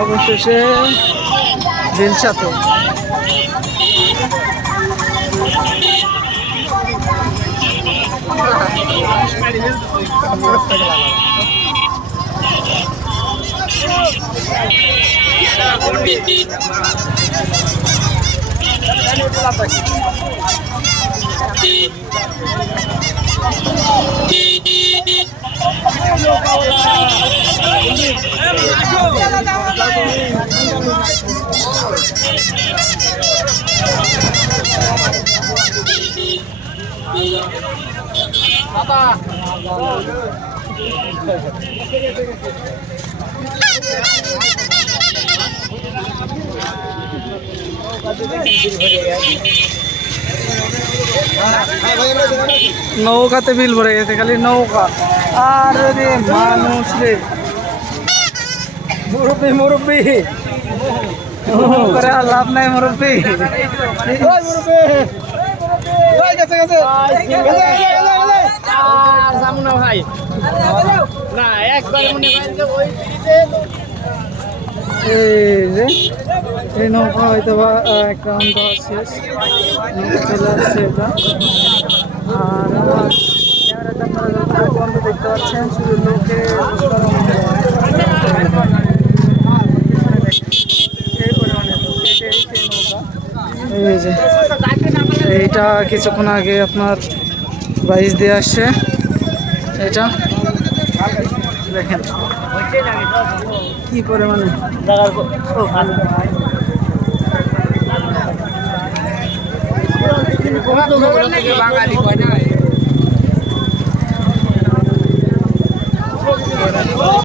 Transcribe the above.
অবশেষে দিলশাতে নৌকাতে বিল ভরে গেছে, খালি নৌকা। আর রে মানুষ রে, মুরব্বী মুরব্বী করে আর লাভ নাই মুরব্বী। ভাই না একবার এই নৌকা হয়তো বা এক রাউন্ড শেষ, নৌকা চলে আসছে এটা। আর ক্যামেরাতে আপনারা বন্ধ দেখতে পাচ্ছেন, শুধু লোকে এই যে এইটা কিছুক্ষণ আগে আপনার বাইশ দিয়ে আসছে। এটা দেখেন কি করে মানে বাঙালি